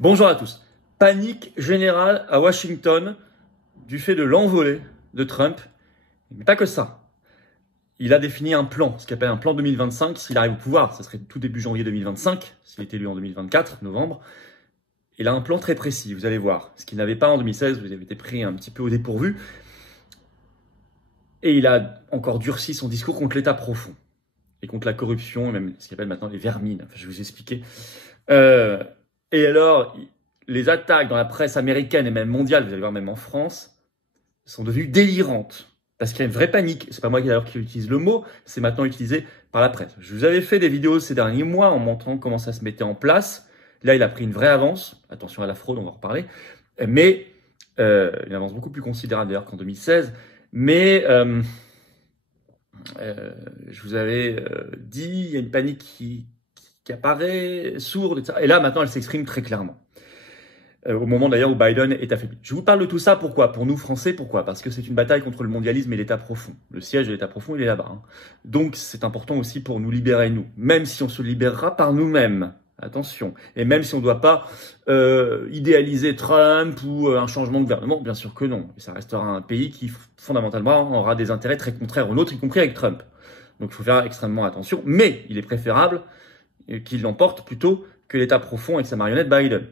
Bonjour à tous. Panique générale à Washington du fait de l'envolée de Trump. Mais pas que ça. Il a défini un plan, ce qu'il appelle un plan 2025. S'il arrive au pouvoir, ça serait tout début janvier 2025, s'il est élu en 2024, novembre. Il a un plan très précis, vous allez voir. Ce qu'il n'avait pas en 2016, vous avez été pris un petit peu au dépourvu. Et il a encore durci son discours contre l'État profond. Et contre la corruption, et même ce qu'il appelle maintenant les vermines. Enfin, je vais vous expliquer. Et alors, les attaques dans la presse américaine et même mondiale, vous allez voir même en France, sont devenues délirantes. Parce qu'il y a une vraie panique. C'est pas moi d'ailleurs qui utilise le mot, c'est maintenant utilisé par la presse. Je vous avais fait des vidéos ces derniers mois en montrant comment ça se mettait en place. Là, il a pris une vraie avance. Attention à la fraude, on va en reparler. Mais une avance beaucoup plus considérable d'ailleurs qu'en 2016. Mais je vous avais dit, il y a une panique qui apparaît, sourde, etc. Et là, maintenant, elle s'exprime très clairement. Au moment d'ailleurs où Biden est affaibli. Je vous parle de tout ça, pourquoi? Pour nous, Français, pourquoi? Parce que c'est une bataille contre le mondialisme et l'État profond. Le siège de l'État profond, il est là-bas. Donc, c'est important aussi pour nous libérer, nous. Même si on se libérera par nous-mêmes. Attention. Et même si on ne doit pas idéaliser Trump ou un changement de gouvernement, bien sûr que non. Et ça restera un pays qui, fondamentalement, aura des intérêts très contraires aux nôtres, y compris avec Trump. Donc, il faut faire extrêmement attention. Mais il est préférable qu'il l'emporte plutôt que l'État profond avec sa marionnette Biden.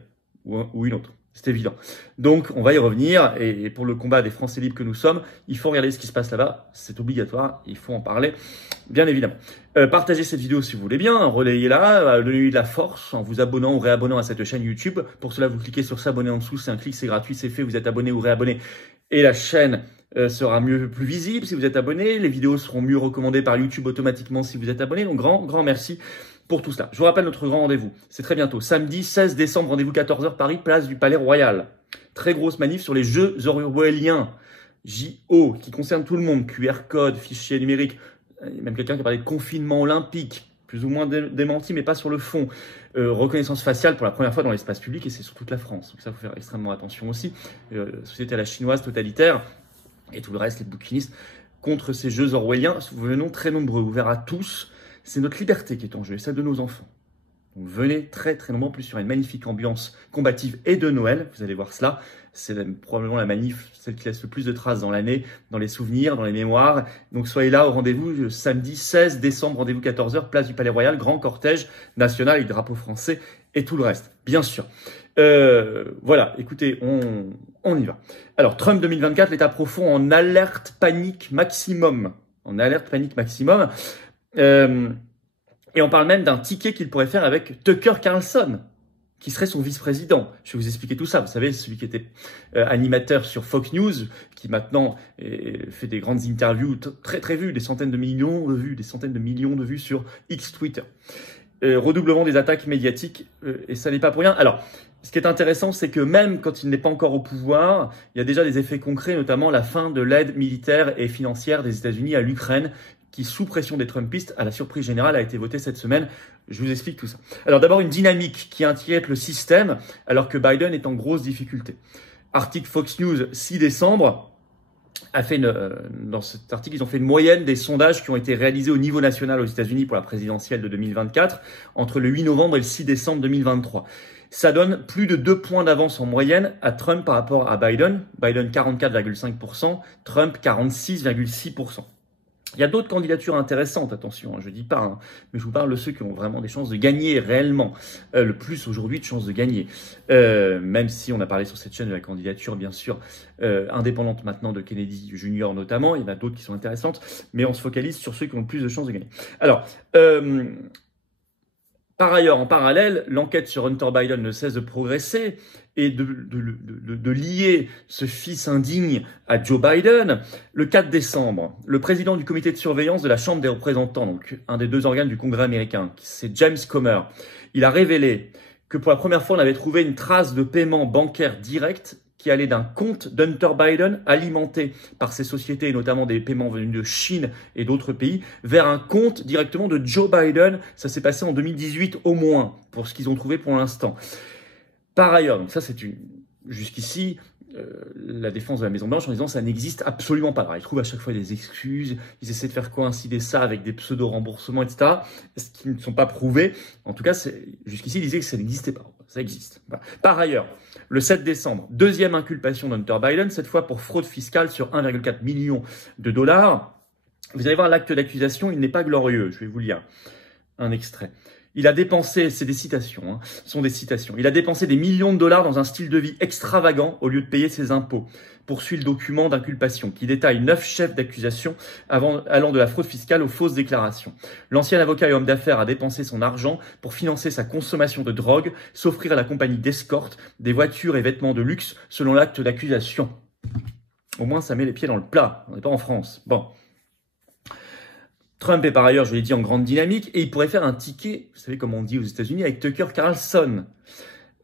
Ou une autre, c'est évident. Donc, on va y revenir, et pour le combat des Français libres que nous sommes, il faut regarder ce qui se passe là-bas, c'est obligatoire, il faut en parler, bien évidemment. Partagez cette vidéo si vous voulez bien, relayez-la, donnez-lui de la force en vous abonnant ou réabonnant à cette chaîne YouTube. Pour cela, vous cliquez sur s'abonner en dessous, c'est un clic, c'est gratuit, c'est fait, vous êtes abonné ou réabonné, et la chaîne sera plus visible si vous êtes abonné, les vidéos seront mieux recommandées par YouTube automatiquement si vous êtes abonné, donc grand merci pour tout cela. Je vous rappelle notre grand rendez-vous, c'est très bientôt, samedi 16 décembre, rendez-vous 14h, Paris, place du Palais Royal. Très grosse manif sur les Jeux orwelliens, JO, qui concerne tout le monde, QR code, fichier numérique, il y a même quelqu'un qui a parlé de confinement olympique, plus ou moins démenti, mais pas sur le fond. Reconnaissance faciale pour la première fois dans l'espace public, et c'est sur toute la France, donc ça, il faut faire extrêmement attention aussi. Société à la chinoise totalitaire, et tout le reste, les bouquinistes, contre ces Jeux orwelliens, venons très nombreux, ouverts à tous. C'est notre liberté qui est en jeu, et celle de nos enfants. Donc venez très nombreux, en plus sur une magnifique ambiance combative et de Noël, vous allez voir cela. C'est probablement la manif, celle qui laisse le plus de traces dans l'année, dans les souvenirs, dans les mémoires. Donc soyez là au rendez-vous, samedi 16 décembre, rendez-vous 14h, place du Palais Royal, grand cortège national avec drapeau français et tout le reste, bien sûr. Voilà, écoutez, on y va. Alors, Trump 2024, l'État profond en alerte panique maximum. En alerte panique maximum. Et on parle même d'un ticket qu'il pourrait faire avec Tucker Carlson, qui serait son vice-président. Je vais vous expliquer tout ça. Vous savez, celui qui était animateur sur Fox News, qui maintenant fait des grandes interviews très vues, des centaines de millions de vues sur X Twitter. Redoublement des attaques médiatiques, et ça n'est pas pour rien. Alors, ce qui est intéressant, c'est que même quand il n'est pas encore au pouvoir, il y a déjà des effets concrets, notamment la fin de l'aide militaire et financière des États-Unis à l'Ukraine, qui, sous pression des Trumpistes, à la surprise générale, a été votée cette semaine. Je vous explique tout ça. Alors d'abord, une dynamique qui inquiète le système, alors que Biden est en grosse difficulté. Article Fox News, 6 décembre, dans cet article, ils ont fait une moyenne des sondages qui ont été réalisés au niveau national aux États-Unis pour la présidentielle de 2024, entre le 8 novembre et le 6 décembre 2023. Ça donne plus de 2 points d'avance en moyenne à Trump par rapport à Biden. Biden 44,5%, Trump 46,6%. Il y a d'autres candidatures intéressantes, attention, je dis pas, mais je vous parle de ceux qui ont vraiment des chances de gagner réellement, le plus aujourd'hui de chances de gagner. Même si on a parlé sur cette chaîne de la candidature, bien sûr, indépendante maintenant de Kennedy Jr. notamment, il y en a d'autres qui sont intéressantes, mais on se focalise sur ceux qui ont le plus de chances de gagner. Alors, par ailleurs, en parallèle, l'enquête sur Hunter Biden ne cesse de progresser et de lier ce fils indigne à Joe Biden. Le 4 décembre, le président du comité de surveillance de la Chambre des représentants, donc un des 2 organes du Congrès américain, c'est James Comer, il a révélé que pour la première fois, on avait trouvé une trace de paiement bancaire direct qui allait d'un compte d'Hunter Biden alimenté par ces sociétés, et notamment des paiements venus de Chine et d'autres pays, vers un compte directement de Joe Biden. Ça s'est passé en 2018 au moins, pour ce qu'ils ont trouvé pour l'instant. Par ailleurs, donc ça c'est jusqu'ici, la défense de la Maison-Blanche en disant ça n'existe absolument pas. Alors, ils trouvent à chaque fois des excuses, ils essaient de faire coïncider ça avec des pseudo-remboursements, etc., ce qui ne sont pas prouvés. En tout cas, jusqu'ici, ils disaient que ça n'existait pas. Ça existe. Voilà. Par ailleurs, le 7 décembre, deuxième inculpation d'Hunter Biden, cette fois pour fraude fiscale sur 1,4 million de dollars. Vous allez voir l'acte d'accusation, il n'est pas glorieux. Je vais vous lire un extrait. Il a dépensé, c'est des citations, ce sont des citations. Il a dépensé des millions de dollars dans un style de vie extravagant au lieu de payer ses impôts. Poursuit le document d'inculpation qui détaille 9 chefs d'accusation allant de la fraude fiscale aux fausses déclarations. L'ancien avocat et homme d'affaires a dépensé son argent pour financer sa consommation de drogue, s'offrir à la compagnie d'escorte, des voitures et vêtements de luxe selon l'acte d'accusation. Au moins, ça met les pieds dans le plat. On n'est pas en France. Bon. Trump est par ailleurs, je l'ai dit, en grande dynamique et il pourrait faire un ticket, vous savez comme on dit aux États-Unis, avec Tucker Carlson.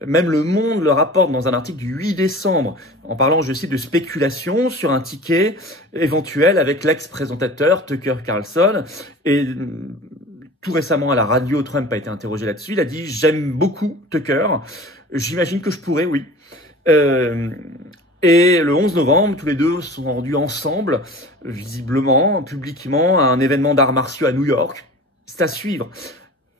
Même Le Monde le rapporte dans un article du 8 décembre en parlant, je cite, de spéculation sur un ticket éventuel avec l'ex-présentateur Tucker Carlson. Et tout récemment à la radio, Trump a été interrogé là-dessus. Il a dit « J'aime beaucoup Tucker, j'imagine que je pourrais, oui ». Et le 11 novembre, tous les deux se sont rendus ensemble, visiblement, publiquement, à un événement d'arts martiaux à New York. C'est à suivre.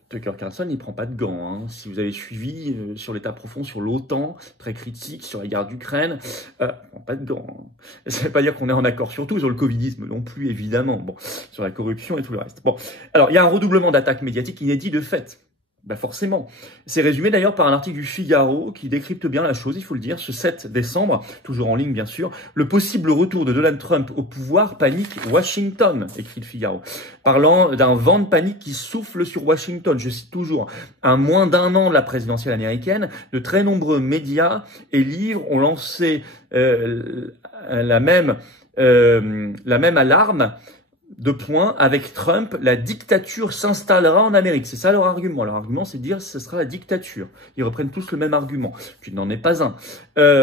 Tucker Carlson, il prend pas de gants. Si vous avez suivi sur l'état profond, sur l'OTAN, très critique, sur la guerre d'Ukraine, il prend pas de gants. Ça veut pas dire qu'on est en accord sur tout, sur le covidisme non plus, évidemment. Bon, sur la corruption et tout le reste. Bon, alors il y a un redoublement d'attaques médiatiques inédit de fait. Ben forcément. C'est résumé d'ailleurs par un article du Figaro qui décrypte bien la chose, il faut le dire, ce 7 décembre, toujours en ligne bien sûr. Le possible retour de Donald Trump au pouvoir panique Washington, écrit le Figaro. Parlant d'un vent de panique qui souffle sur Washington, je cite toujours, à moins d'un an de la présidentielle américaine, de très nombreux médias et livres ont lancé la même alarme. Deux points, avec Trump, la dictature s'installera en Amérique. C'est ça leur argument. Leur argument, c'est de dire que ce sera la dictature. Ils reprennent tous le même argument, qui n'en est pas un.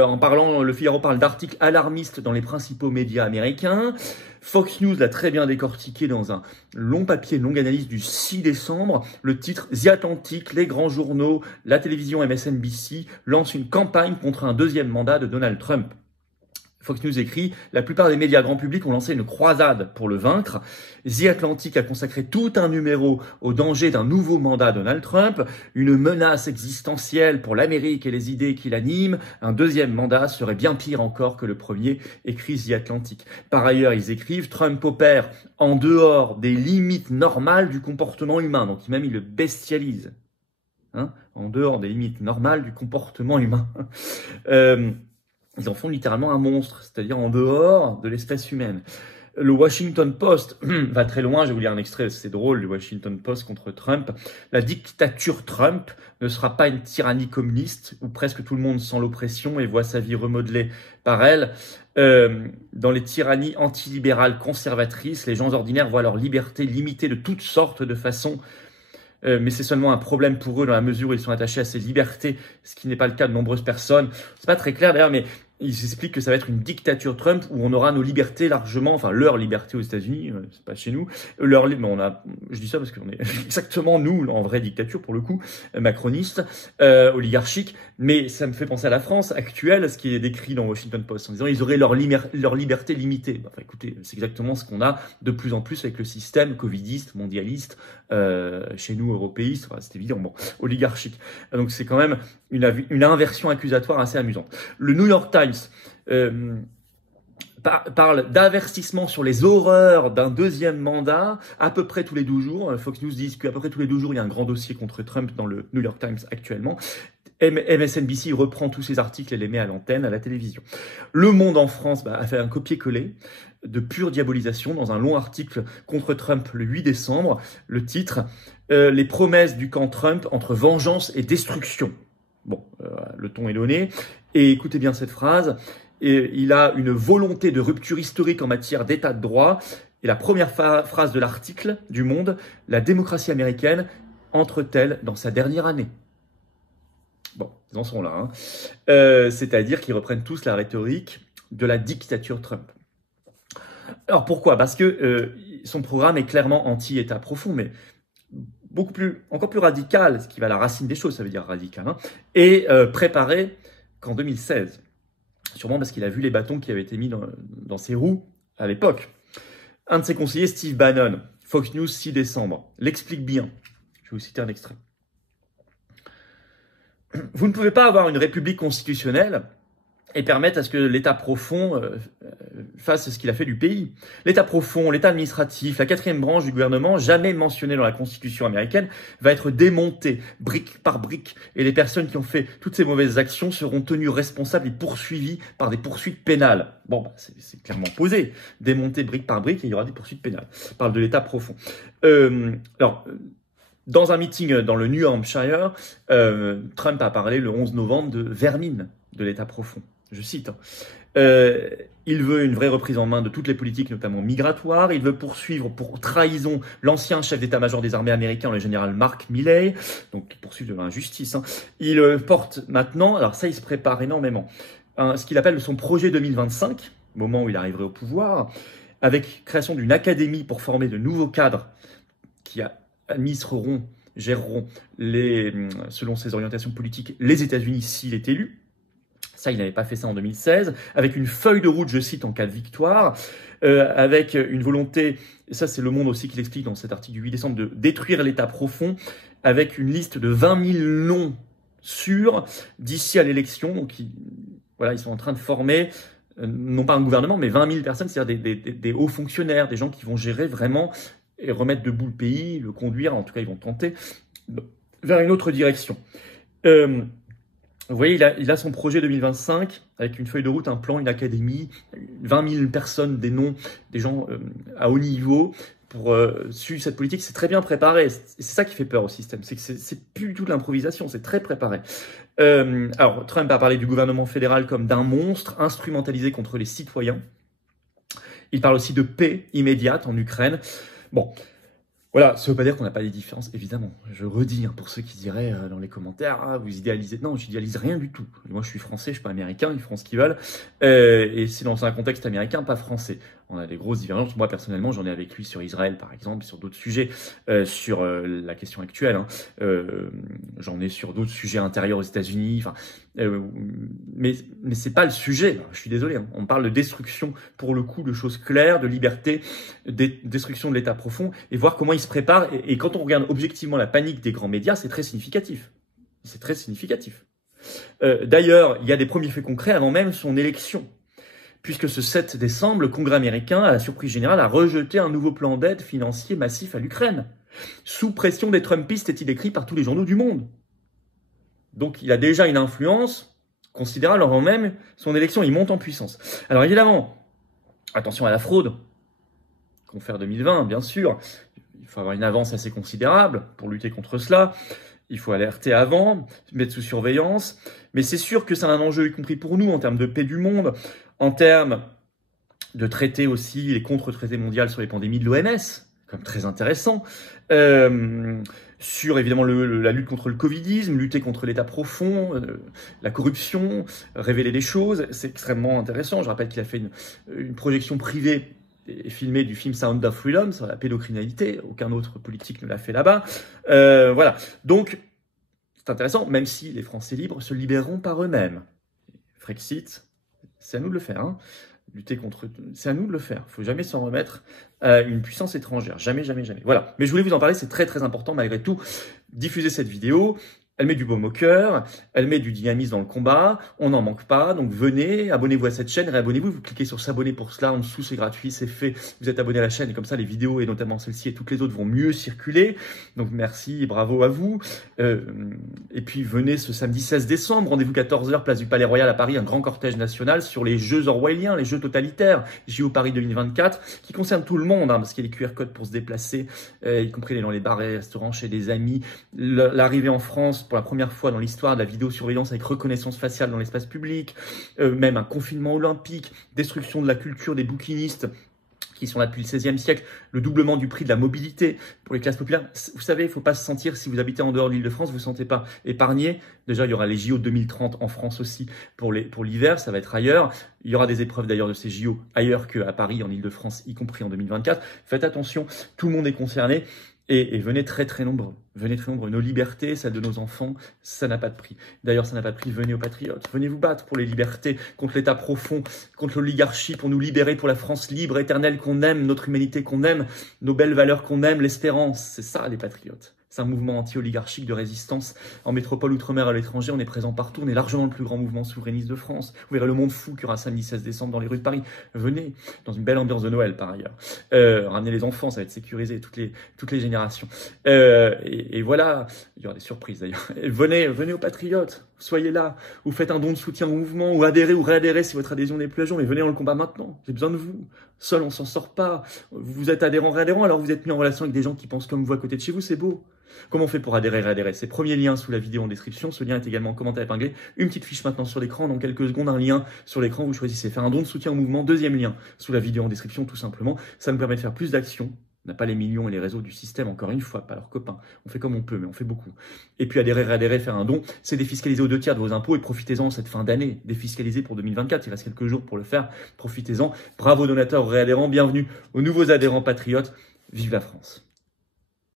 En parlant, le Figaro parle d'articles alarmistes dans les principaux médias américains. Fox News l'a très bien décortiqué dans un long papier, une longue analyse du 6 décembre. Le titre « The Atlantic, les grands journaux, la télévision MSNBC lancent une campagne contre un deuxième mandat de Donald Trump ». Fox News écrit « La plupart des médias grand public ont lancé une croisade pour le vaincre. The Atlantic a consacré tout un numéro au danger d'un nouveau mandat Donald Trump, une menace existentielle pour l'Amérique et les idées qui l'animent. Un deuxième mandat serait bien pire encore que le premier, écrit The Atlantic. » Par ailleurs, ils écrivent « Trump opère en dehors des limites normales du comportement humain. » Donc même, ils le bestialisent. En dehors des limites normales du comportement humain. Ils en font littéralement un monstre, c'est-à-dire en dehors de l'espèce humaine. Le Washington Post va très loin, je vais vous lire un extrait, c'est drôle, du Washington Post contre Trump. La dictature Trump ne sera pas une tyrannie communiste où presque tout le monde sent l'oppression et voit sa vie remodelée par elle. Dans les tyrannies antilibérales conservatrices, les gens ordinaires voient leur liberté limitée de toutes sortes de façons. Mais c'est seulement un problème pour eux dans la mesure où ils sont attachés à ces libertés, ce qui n'est pas le cas de nombreuses personnes. C'est pas très clair d'ailleurs, mais ils expliquent que ça va être une dictature Trump où on aura nos libertés largement, enfin leur liberté aux États-Unis, c'est pas chez nous. Je dis ça parce qu'on est exactement nous en vraie dictature pour le coup, macroniste, oligarchique. Mais ça me fait penser à la France actuelle, ce qui est décrit dans Washington Post en disant ils auraient leur liberté limitée. Enfin, écoutez, c'est exactement ce qu'on a de plus en plus avec le système covidiste, mondialiste, chez nous européistes. Enfin, c'est évident, bon, oligarchique. Donc c'est quand même une inversion accusatoire assez amusante. Le New York Times parle d'avertissement sur les horreurs d'un deuxième mandat à peu près tous les 12 jours. Fox News dit qu'à peu près tous les 12 jours, il y a un grand dossier contre Trump dans le New York Times actuellement. MSNBC reprend tous ces articles et les met à l'antenne, à la télévision. Le Monde en France a fait un copier-coller de pure diabolisation dans un long article contre Trump le 8 décembre. Le titre « Les promesses du camp Trump entre vengeance et destruction ». Bon, le ton est donné. Et écoutez bien cette phrase. Et il a une volonté de rupture historique en matière d'état de droit. Et la première phrase de l'article du Monde, la démocratie américaine entre-t-elle dans sa dernière année? Bon, ils en sont là. C'est-à-dire qu'ils reprennent tous la rhétorique de la dictature Trump. Alors pourquoi? Parce que son programme est clairement anti-État profond, mais encore plus radical, ce qui va à la racine des choses, ça veut dire radical, et préparé qu'en 2016. sûrement parce qu'il a vu les bâtons qui avaient été mis dans ses roues à l'époque. Un de ses conseillers, Steve Bannon, Fox News 6 décembre, l'explique bien. Je vais vous citer un extrait. Vous ne pouvez pas avoir une république constitutionnelle et permettre à ce que l'État profond fasse ce qu'il a fait du pays. L'État profond, l'État administratif, la 4e branche du gouvernement, jamais mentionnée dans la Constitution américaine, va être démontée brique par brique. Et les personnes qui ont fait toutes ces mauvaises actions seront tenues responsables et poursuivies par des poursuites pénales. Bon, bah, c'est clairement posé. Démontée brique par brique et il y aura des poursuites pénales. On parle de l'État profond. Dans un meeting dans le New Hampshire, Trump a parlé le 11 novembre de vermine de l'État profond. Je cite. Il veut une vraie reprise en main de toutes les politiques, notamment migratoires. Il veut poursuivre pour trahison l'ancien chef d'état-major des armées américains, le général Mark Milley, donc poursuivre de l'injustice. Il porte maintenant, alors ça il se prépare énormément, ce qu'il appelle son projet 2025, moment où il arriverait au pouvoir, avec création d'une académie pour former de nouveaux cadres qui administreront, géreront, selon ses orientations politiques, les États-Unis s'il est élu. Ça, il n'avait pas fait ça en 2016, avec une feuille de route, je cite, en cas de victoire, avec une volonté, et ça c'est Le Monde aussi qui l'explique dans cet article du 8 décembre, de détruire l'État profond, avec une liste de 20 000 noms sûrs d'ici à l'élection. Donc, voilà, ils sont en train de former, non pas un gouvernement, mais 20 000 personnes, c'est-à-dire des hauts fonctionnaires, des gens qui vont gérer vraiment et remettre debout le pays, le conduire, en tout cas ils vont tenter, vers une autre direction. Vous voyez, il a son projet 2025 avec une feuille de route, un plan, une académie, 20 000 personnes, des noms, des gens à haut niveau pour suivre cette politique. C'est très bien préparé. C'est ça qui fait peur au système. C'est que c'est plus du tout de l'improvisation, c'est très préparé. Alors, Trump a parlé du gouvernement fédéral comme d'un monstre instrumentalisé contre les citoyens. Il parle aussi de paix immédiate en Ukraine. Bon. Voilà, ça ne veut pas dire qu'on n'a pas des différences, évidemment. Je redis, pour ceux qui diraient dans les commentaires, ah, vous idéalisez. Non, j'idéalise rien du tout. Moi, je suis français, je ne suis pas américain, ils feront ce qu'ils veulent. Et c'est dans un contexte américain, pas français. On a des grosses divergences. Moi, personnellement, j'en ai avec lui sur Israël, par exemple, sur d'autres sujets, sur la question actuelle. J'en ai sur d'autres sujets intérieurs aux États-Unis. Mais c'est pas le sujet. Je suis désolé. On parle de destruction, pour le coup, de choses claires, de liberté, destruction de l'État profond, et voir comment il se prépare. Et quand on regarde objectivement la panique des grands médias, c'est très significatif. C'est très significatif. D'ailleurs, il y a des premiers faits concrets avant même son élection. Puisque ce 7 décembre, le Congrès américain, à la surprise générale, a rejeté un nouveau plan d'aide financier massif à l'Ukraine. Sous pression des Trumpistes, est-il écrit par tous les journaux du monde. Donc il a déjà une influence considérable avant même son élection. Il monte en puissance. Alors évidemment, attention à la fraude. Confère 2020, bien sûr. Il faut avoir une avance assez considérable pour lutter contre cela. Il faut alerter avant, mettre sous surveillance. Mais c'est sûr que c'est un enjeu, y compris pour nous, en termes de paix du monde, en termes de traiter aussi les contre-traités mondiaux sur les pandémies de l'OMS, comme très intéressant. Sur évidemment la lutte contre le covidisme, lutter contre l'État profond, la corruption, révéler des choses, c'est extrêmement intéressant. Je rappelle qu'il a fait une projection privée et filmée du film Sound of Freedom sur la pédocriminalité. Aucun autre politique ne l'a fait là-bas. Voilà. Donc, c'est intéressant, même si les Français libres se libéreront par eux-mêmes. Frexit, c'est à nous de le faire. Lutter contre... C'est à nous de le faire. Il ne faut jamais s'en remettre à une puissance étrangère. Jamais, jamais, jamais. Voilà. Mais je voulais vous en parler, c'est très, très important malgré tout. Diffuser cette vidéo. Elle met du baume au cœur, elle met du dynamisme dans le combat, on n'en manque pas, donc venez, abonnez-vous à cette chaîne, réabonnez-vous, vous cliquez sur s'abonner pour cela, en dessous c'est gratuit, c'est fait, vous êtes abonné à la chaîne et comme ça les vidéos et notamment celle-ci et toutes les autres vont mieux circuler, donc merci et bravo à vous, et puis venez ce samedi 16 décembre, rendez-vous 14h, place du Palais Royal à Paris, un grand cortège national sur les jeux orwelliens, les jeux totalitaires, JO Paris 2024, qui concernent tout le monde, parce qu'il y a les QR codes pour se déplacer, y compris dans les bars et restaurants, chez des amis, l'arrivée en France, pour la première fois dans l'histoire de la vidéosurveillance avec reconnaissance faciale dans l'espace public, même un confinement olympique, destruction de la culture des bouquinistes qui sont là depuis le XVIe siècle, le doublement du prix de la mobilité pour les classes populaires. Vous savez, il ne faut pas se sentir, si vous habitez en dehors de l'Île-de-France, vous ne vous sentez pas épargné. Déjà, il y aura les JO 2030 en France aussi pour l'hiver, ça va être ailleurs. Il y aura des épreuves d'ailleurs de ces JO ailleurs qu'à Paris, en Île-de-France, y compris en 2024. Faites attention, tout le monde est concerné. Et venez très très nombreux. Venez très nombreux. Nos libertés, celles de nos enfants, ça n'a pas de prix. D'ailleurs, ça n'a pas de prix. Venez aux patriotes. Venez vous battre pour les libertés, contre l'État profond, contre l'oligarchie, pour nous libérer, pour la France libre, éternelle qu'on aime, notre humanité qu'on aime, nos belles valeurs qu'on aime, l'espérance. C'est ça, les patriotes. C'est un mouvement anti-oligarchique de résistance en métropole, outre-mer, à l'étranger. On est présent partout. On est largement le plus grand mouvement souverainiste de France. Vous verrez le monde fou qu'il y aura samedi 16 décembre dans les rues de Paris. Venez, dans une belle ambiance de Noël par ailleurs. Ramenez les enfants, ça va être sécurisé, toutes les générations. Et voilà, il y aura des surprises d'ailleurs. Venez aux patriotes, soyez là. Vous faites un don de soutien au mouvement, ou adhérez ou réadhérez si votre adhésion n'est plus à jour. Mais venez dans le combat maintenant. J'ai besoin de vous. Seul, on s'en sort pas. Vous êtes adhérent, réadhérent, alors vous êtes mis en relation avec des gens qui pensent comme vous à côté de chez vous, c'est beau. Comment on fait pour adhérer, réadhérer? C'est premier lien sous la vidéo en description. Ce lien est également commenté épinglé. Une petite fiche maintenant sur l'écran. Dans quelques secondes, un lien sur l'écran. Vous choisissez faire un don de soutien au mouvement. Deuxième lien sous la vidéo en description, tout simplement. Ça nous permet de faire plus d'actions. On n'a pas les millions et les réseaux du système, encore une fois, pas leurs copains. On fait comme on peut, mais on fait beaucoup. Et puis adhérer, réadhérer, faire un don, c'est défiscaliser aux 2/3 de vos impôts et profitez-en cette fin d'année. Défiscaliser pour 2024, il reste quelques jours pour le faire. Profitez-en. Bravo donateurs, réadhérents, bienvenue aux nouveaux adhérents patriotes. Vive la France!